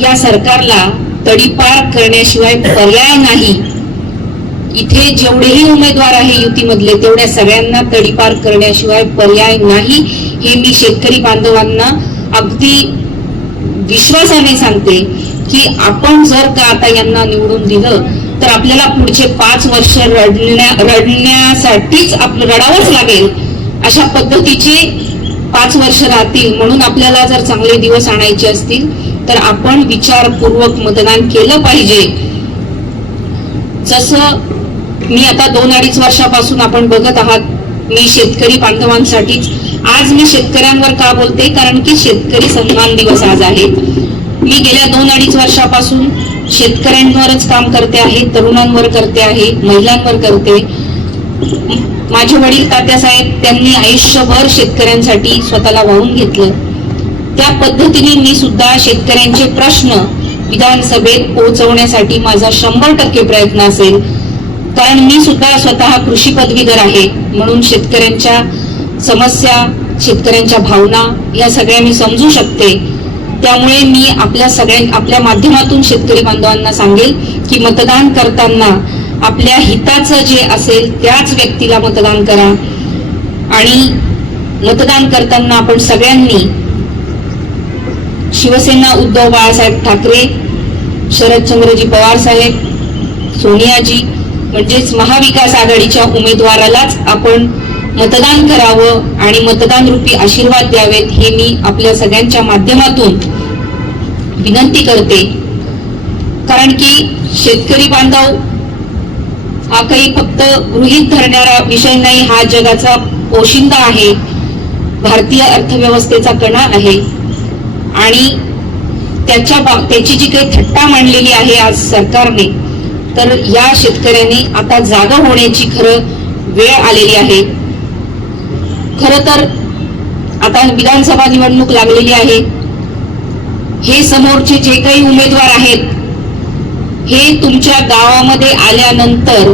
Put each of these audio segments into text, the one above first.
या सरकारला तडीपार करण्याशिवाय पर्याय नाही. इथे जेवढेही उमेदवार आहे युतीमधले तेवढ्या सगळ्यांना तडीपार करण्याशिवाय पर्याय नाही, हे मी शेतकरी बांधवांना अगदी विश्वासाने सांगते की आपण जर का आता यांना निवडून दिलं तर आपल्याला पुढचे 5 वर्ष रडण्यासाठीच आपलं रडावंच लागेल. अशा पद्धतीचे 5 वर्ष राहतील. म्हणून आपल्याला जर चांगले दिवस आणायचे असतील तर आपण विचारपूर्वक मतदान केलं पाहिजे. जसं मी आता 2-2.5 वर्षापासून आपण बघत आहात, मी शेतकरी बांधवांसाठीच आज मी शेतकऱ्यांवर का बोलते, कारण की शेतकरी सन्मान दिवस आज आहे. मी गेल्या 2-2.5 वर्षापासून शेतकऱ्यांवरच काम करते आहे, तरुणांवर करते आहे, महिलांवर करते. माझे वडील तात्यासाहेब त्यांनी आयुष्यभर शेतकऱ्यांसाठी स्वतःला वाहून घेतलं. त्या पद्धतीने मी सुद्धा शेतकऱ्यांचे प्रश्न विधानसभेत पोहोचवण्यासाठी माझा 100% प्रयत्न असेल. कारण मी सुद्धा स्वतः कृषी पदवीधर आहे, म्हणून शेतकऱ्यांच्या समस्या, शेतकऱ्यांच्या भावना या सगळ्या मी समजू शकते. त्यामुळे मी आपल्या माध्यमातून शेतकरी बांधवांना सांगेल की मतदान करताना आपल्या हिताचं जे असेल त्याच व्यक्तीला मतदान करा. आणि मतदान करताना आपण सगळ्यांनी शिवसेना उद्धव बाळासाहेब ठाकरे, शरदचंद्रजी पवार साहेब, सोनियाजी म्हणजेच महाविकास आघाडीच्या उमेदवारालाच आपण मतदान करावं आणि मतदान रूपी आशीर्वाद द्यावेत, हे मी आपल्या सगळ्यांच्या माध्यमातून विनंती करते. कारण की शेतकरी बांधव हा काही फक्त गृहीत धरणारा विषय नाही, हा जगाचा पोशिंदा आहे, भारतीय अर्थव्यवस्थेचा कणा आहे. आणि त्याची जी काही थट्टा मांडलेली आहे आज सरकारने, तर या शेतकऱ्यांनी आता जागा होण्याची खरं वेळ आलेली आहे. खरं तर आता विधानसभा निवडणूक लागलेली आहे. हे समोरचे जे काही उमेदवार आहेत, हे तुमच्या गावामध्ये आल्यानंतर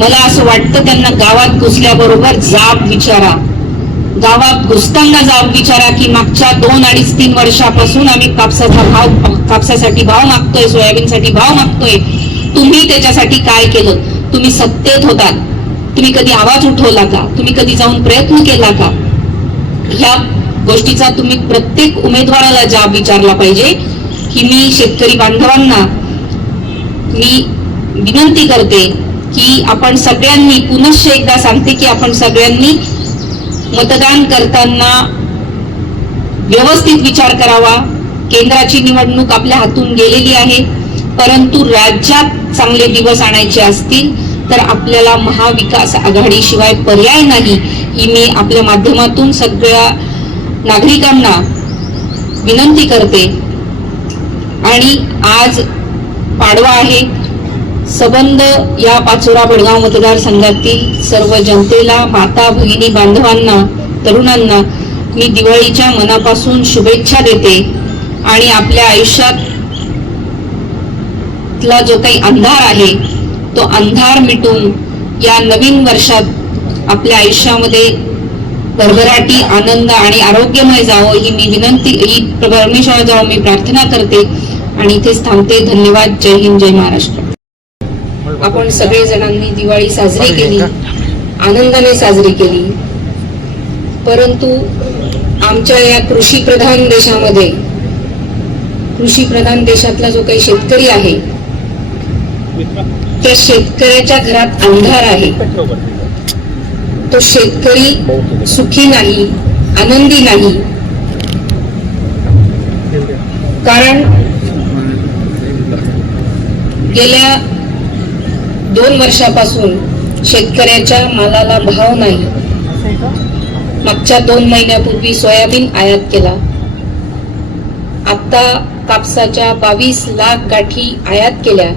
मला असं वाटतं त्यांना गावात घुसल्याबरोबर जाब विचारा. गावात घुसताना जाब विचारा की मागच्या 2-2.5-3 वर्षापासून आम्ही कापसासाठी भाव मागतोय, सोयाबीनसाठी भाव मागतोय, तुम्ही त्याच्यासाठी काय केलं? तुम्ही सत्तेत होतात, तुम्ही कधी आवाज उठवला का? तुम्ही कधी जाऊन प्रयत्न केला का? ह्या गोष्टीचा तुम्ही प्रत्येक उमेदवाराला जाब विचारला पाहिजे. की मी शेतकरी बांधवांना मी विनंती करते की आपण सगळ्यांनी, पुनश्च एकदा सांगते की आपण सगळ्यांनी मतदान करताना व्यवस्थित विचार करावा. केंद्राची निवडणूक आपल्या हातून गेलेली आहे, परंतु राज्यात चांगले दिवस आणायचे असतील तर आपल्याला महाविकास आघाडीशिवाय पर्याय नाही, ही मी आपल्या माध्यमातून सगळ्या नागरिकांना विनंती करते. आणि आज पाडवा आहे. सबंध या पाचोरा भडगाव मतदारसंघातील सर्व जनतेला, माता भगिनी बांधवांना, तरुणांना मी दिवाळीच्या मनापासून शुभेच्छा देते. आणि आपल्या आयुष्यातला जो काही अंधार आहे तो अंधार मिटून या नवीन वर्षात आपल्या आयुष्यामध्ये भरभराटी, आनंद आणि आरोग्यमय जावं, ही मी विनंती, ही परमेश्वर जावं मी प्रार्थना करते. आणि इथेच थांबते. धन्यवाद. जय हिंद, जय महाराष्ट्र. आपण सगळे जणांनी दिवाळी साजरी केली, आनंदाने साजरी केली, परंतु आमच्या या कृषीप्रधान देशामध्ये, कृषीप्रधान देशातला जो काही शेतकरी आहे त्या शेतकऱ्याच्या घरात अंधार आहे. तो शेतकरी सुखी नाही, आनंदी नाही. कारण गेल्या 2 वर्षापासून शेतकऱ्याच्या मालाला भाव नाही. मागच्या 2 महिन्यापूर्वी सोयाबीन आयात केला, आता कापसाच्या 22 लाख गाठी आयात केल्या.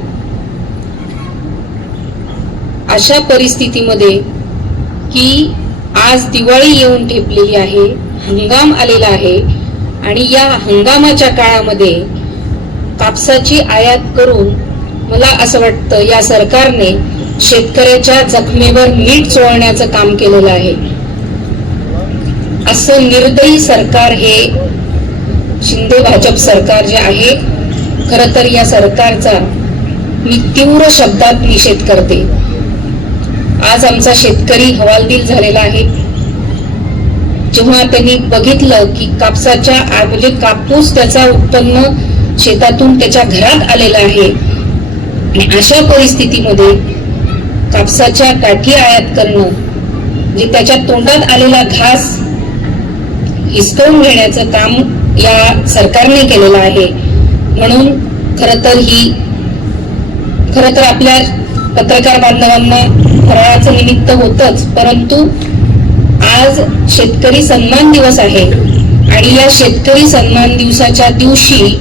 अशा परिस्थितीमध्ये की आज दिवाळी येऊन ठेपलेली आहे, हंगाम आलेला आहे आणि या हंगामाच्या काळामध्ये कापसाची आयात करून मला असं वाटतं या सरकारने शेतकऱ्याच्या जखमेवर मीठ चोळण्याचं काम केलेलं आहे. असं निर्दयी सरकार हे शिंदे भाजप सरकार जे आहे खरं तर या सरकारचा मी तीव्र शब्दात निषेध करते. आज आमचा शेतकरी हवालदिल झालेला आहे. जेव्हा त्यांनी बघितलं की कापसाच्या म्हणजे कापूस त्याचा उत्पन्न शेतातून त्याच्या घरात आलेला आहे आणि अशा परिस्थितीमध्ये कापसाच्या काठी आयात करणं म्हणजे त्याच्या तोंडात आलेला घास हिसकावून घेण्याचं काम या सरकारने केलेलं आहे. म्हणून खरं तर आपल्या पत्रकार बांधवांना फराळाचं निमित्त होतच, परंतु आज शेतकरी सन्मान दिवस आहे आणि या शेतकरी सन्मान दिवसाच्या दिवशी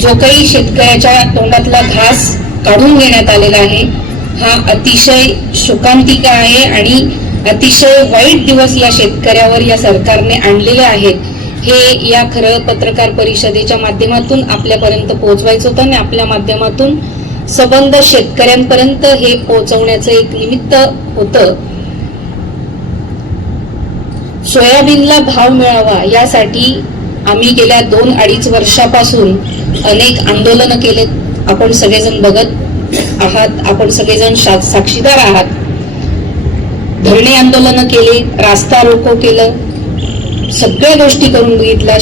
जो काही शेतकऱ्याच्या तोंडातला घास काढून घेण्यात आलेला आहे हा अतिशय शोकांतिका आहे आणि अतिशय वाईट दिवस या शेतकऱ्यावर या सरकारने आणलेले आहेत. हे या खरं पत्रकार परिषदेच्या माध्यमातून आपल्यापर्यंत पोहोचवायचं होतं आणि आपल्या माध्यमातून सबंध शेतकऱ्यांपर्यंत हे पोहोचवण्याचं एक निमित्त होतं. सोयाबीनला भाव मिळावा यासाठी आम्ही गेल्या 2-2.5 वर्षापासून अनेक आंदोलनं केलेत. आपण सगळेजण बघत आहात, आपण सगळेजण साक्षीदार आहात. धरणे आंदोलनं केले, रास्ता रोको केलं, सगळ्या गोष्टी करून बघितल्या,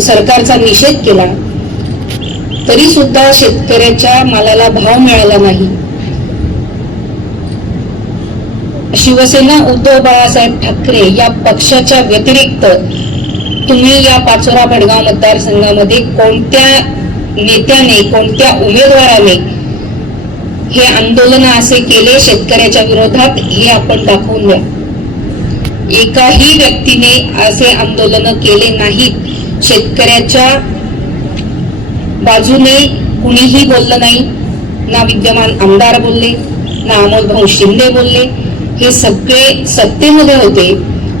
सरकारचा निषेध केला, तरी सुद्धा शेतकऱ्याच्या मालाला भाव मिळाला नाही. शिवसेना उद्धव बाळासाहेब ठाकरे या पक्षाच्या व्यतिरिक्त तुम्ही या पाचोरा भडगाव मतदारसंघामध्ये कोणत्या नेत्याने, कोणत्या उमेदवाराने हे आंदोलन असे केले शेतकऱ्याच्या विरोधात हे आपण दाखवून द्या. एकाही व्यक्तीने असे आंदोलन केले नाहीत. शेतकऱ्याच्या बाजूने कुणीही बोललं नाही. ना विद्यमान आमदार बोलले, ना अमोलभाऊ शिंदे बोलले. हे सगळे सत्तेमध्ये होते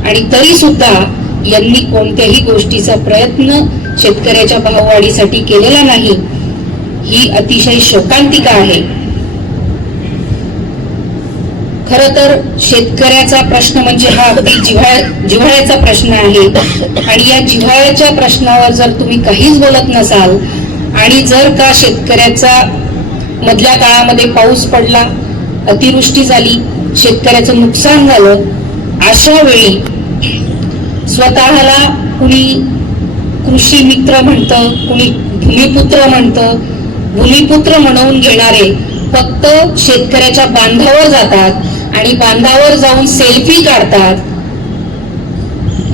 आणि तरी सुद्धा यांनी कोणत्याही गोष्टीचा प्रयत्न शेतकऱ्याच्या भाववाढीसाठी केलेला नाही. ही अतिशय शोकांतिका आहे. खरं तर शेतकऱ्याचा प्रश्न म्हणजे हा अगदी जिव्हाळ्याचा प्रश्न आहे आणि या जिव्हाळ्याच्या प्रश्नावर जर तुम्ही काहीच बोलत नसाल आणि जर का शेतकऱ्याचा मधल्या काळामध्ये पाऊस पडला, अतिवृष्टी झाली, शेतकऱ्याचं नुकसान झालं, अशा वेळी स्वतःला कुणी कृषी मित्र म्हणतं, कुणी भूमिपुत्र म्हणतं. भूमिपुत्र म्हणून घेणारे फक्त शेतकऱ्याच्या बांधावर जातात आणि बांधावर जाऊन सेल्फी काढतात.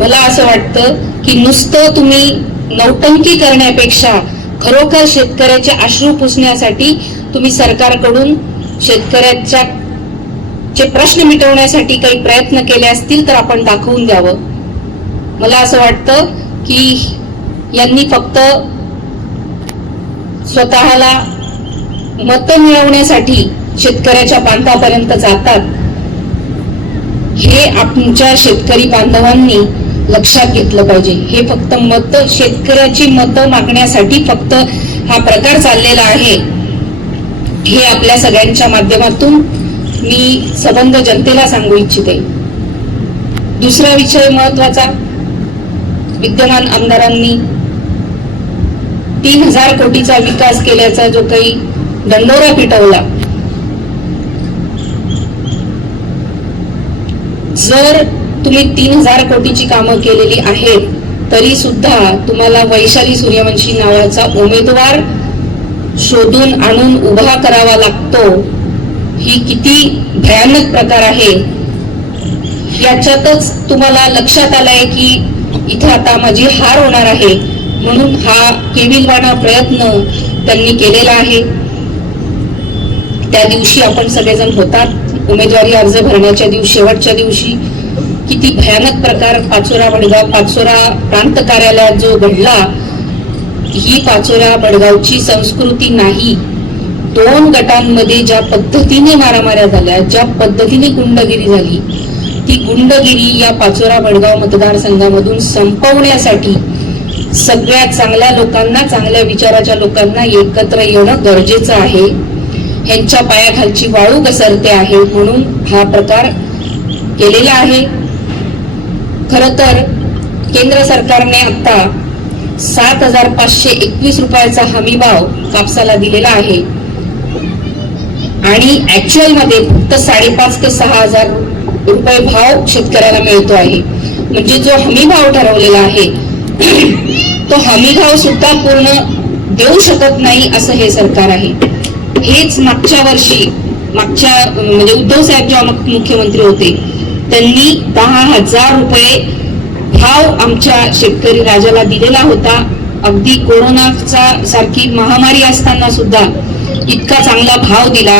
मला असं वाटतं की नुसतं तुम्ही नौटंकी करण्यापेक्षा खरोखर शेतकऱ्याचे अश्रू पुसण्यासाठी तुम्ही सरकारकडून शेतकऱ्याच्या प्रश्न मिटवण्यासाठी काही प्रयत्न केले असतील तर आपण दाखवून द्यावं. मला असं वाटतं की यांनी फक्त स्वतःला मतं मिळवण्यासाठी शेतकऱ्याच्या बांधापर्यंत जातात. हे आमच्या शेतकरी बांधवांनी लक्षात घेतलं पाहिजे. हे फक्त शेतकऱ्याची मतं मागण्यासाठी फक्त हा प्रकार चाललेला आहे. हे आपल्या सगळ्यांच्या माध्यमातून मी सबंध जनतेला सांगू इच्छिते. दुसरा विषय महत्वाचा, विद्यमान आमदारांनी 3000 कोटीचा विकास केल्याचा जो काही दंडोरा पिटवला. जर तुम्ही 3000 कोटीची कामं केलेली आहेत तरी सुद्धा तुम्हाला वैशाली सूर्यवंशी नावाचा उमेदवार शोधून आणून उभा करावा लागतो. ही किती भयानक प्रकार आहे. याच्यातच तुम्हाला लक्षात आलंय की इथं आता माझी हार होणार आहे, म्हणून हा केविलवाणा प्रयत्न त्यांनी केलेला आहे. त्या दिवशी आपण सगळेजण होतात, उमेदवारी अर्ज भरण्याच्या दिवशी, शेवटच्या दिवशी किती भयानक प्रकार पाचोरा प्रांत कार्यालयात जो घडला. ही पाचोरा भडगावची संस्कृती नाही. 2 गटांमध्ये ज्या पद्धतीने मारामाऱ्या झाल्या, ज्या पद्धतीने गुंडगिरी झाली, ती गुंडगिरी या पाचोरा भडगाव मतदारसंघामधून संपवण्यासाठी सगळ्या चांगल्या लोकांना, चांगल्या विचाराच्या लोकांना एकत्र येणं गरजेचं आहे. ह्यांच्या पायाखालची वाळू घसरते आहे म्हणून हा प्रकार केलेला आहे. खरं तर केंद्र सरकारने आता 7,521 रुपयाचा हमी भाव कापसाला दिलेला आहे आणि ऍक्च्युअल मध्ये फक्त 5,500 ते 6,000 रुपये भाव शेतकऱ्याला मिळतो आहे. म्हणजे जो हमी भाव ठरवलेला आहे तो हमी भाव सुद्धा पूर्ण देऊ शकत नाही असं हे सरकार आहे. हेच मागच्या वर्षी म्हणजे उद्धव साहेब जेव्हा मुख्यमंत्री होते त्यांनी 10,000 रुपये भाव आमच्या शेतकरी राजाला दिलेला होता. अगदी कोरोनाचा सारखी महामारी असताना सुद्धा इतका चांगला भाव दिला.